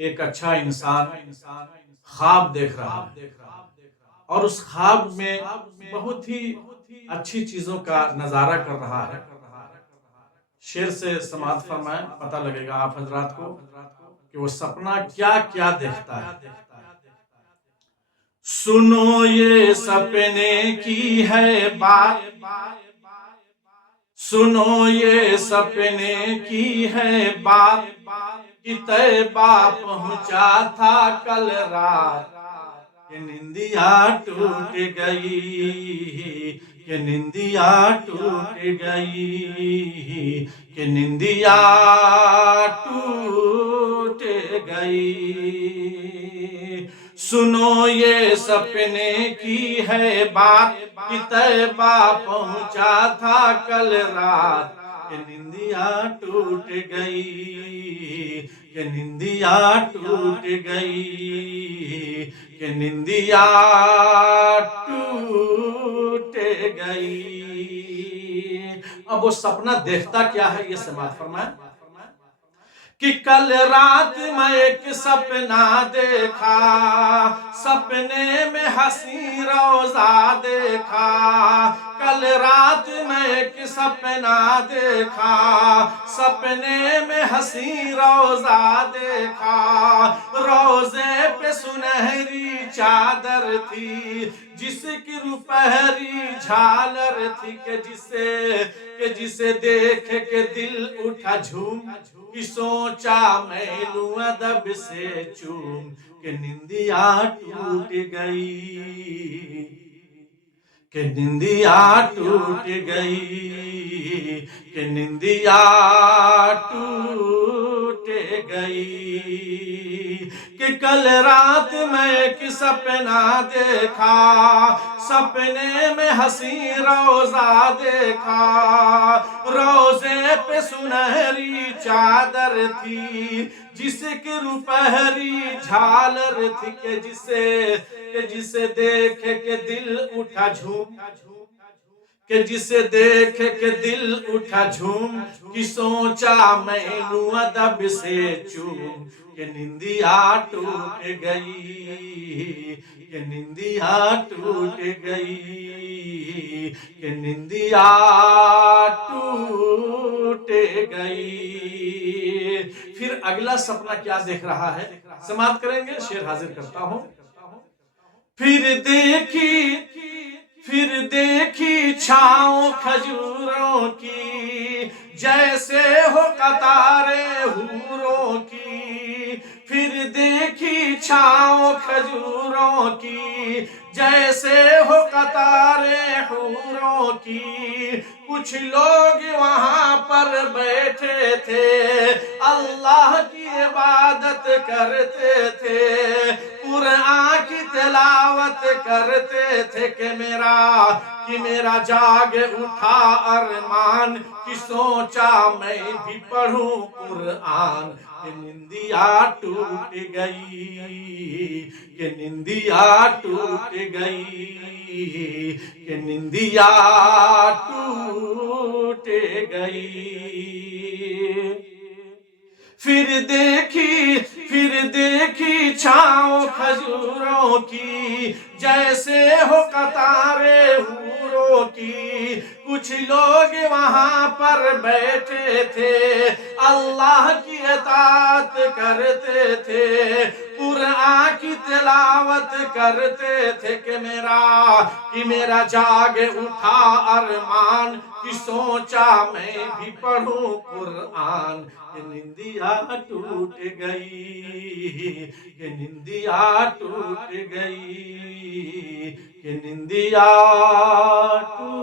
एक अच्छा इंसान ख्वाब देख रहा है और उस ख्वाब में बहुत ही अच्छी चीजों का नजारा कर रहा है। शेर से समाअत फरमाएं, पता लगेगा आप हजरात को कि वो सपना क्या क्या देखता है। सुनो ये सपने की है बात, सुनो ये सपने की है बात, कि तैबा पहुंचा था कल रात, कि निंदिया टूट गई, कि निंदिया टूट गई, कि निंदिया टूट गई। सुनो ये सपने की है बात, कि तैबा पहुंचा था कल रात, कि निंदिया टूट गई, कि निंदिया टूट गई, कि निंदिया टूट गई। अब वो सपना देखता क्या है, ये समाअत फरमाएं कि कल रात मैं एक सपना देखा, सपने में हंसी रोजा देखा। कल रात में एक सपना देखा, सपने में हंसी रोजा देखा। रोजे पे सुनहरी चादर थी, जिसकी रुपहरी झालर थी, के जिसे देख के दिल उठा झूम, कि सोचा मैं लूं अदब से चूम, कि निंदिया टूट गई, कि निंदिया टूट गई, कि निंदिया टूट गई। कि कल रात में एक सपना देखा, सपने में हंसी रोजा देखा। रोजे पे सुनहरी चादर थी, जिसकी रुपहरी झालर थी, के जिसे देख के दिल उठा झूम, कि जिसे देख के दिल उठा झूम, कि सोचा मैं लूं अदब से चूम, कि निंदिया टूट गई, कि निंदिया टूट गई, कि निंदिया टूट गई। फिर अगला सपना क्या देख रहा है, समाप्त करेंगे, शेर हाजिर करता हूं। फिर देखी छाँव खजूरों की, जैसे हो कतारे हूरों की। फिर देखी छाँव खजूरों की, जैसे हो कतारे हूरों की। कुछ लोग वहां पर बैठे थे, अल्लाह की इबादत करते थे, कुरान की तिलावत करते थे। कि मेरा जाग उठा अरमान, कि सोचा मैं भी पढ़ूं कुरान, कि निंदिया टूट गई, कि निंदिया टूट गई, कि निंदिया टूट गई। फिर देखी छाँव खजूरों की, जैसे हो कतारे हूरों की। कुछ लोग वहां पर बैठे थे, अल्लाह की इताअत करते थे, कुरान की तिलावत करते थे। कि मेरा जाग उठा अरमान, कि सोचा मैं भी पढ़ूं कुरान, कि निंदिया टूट गई, कि निंदिया टूट गई, कि निंदिया टूट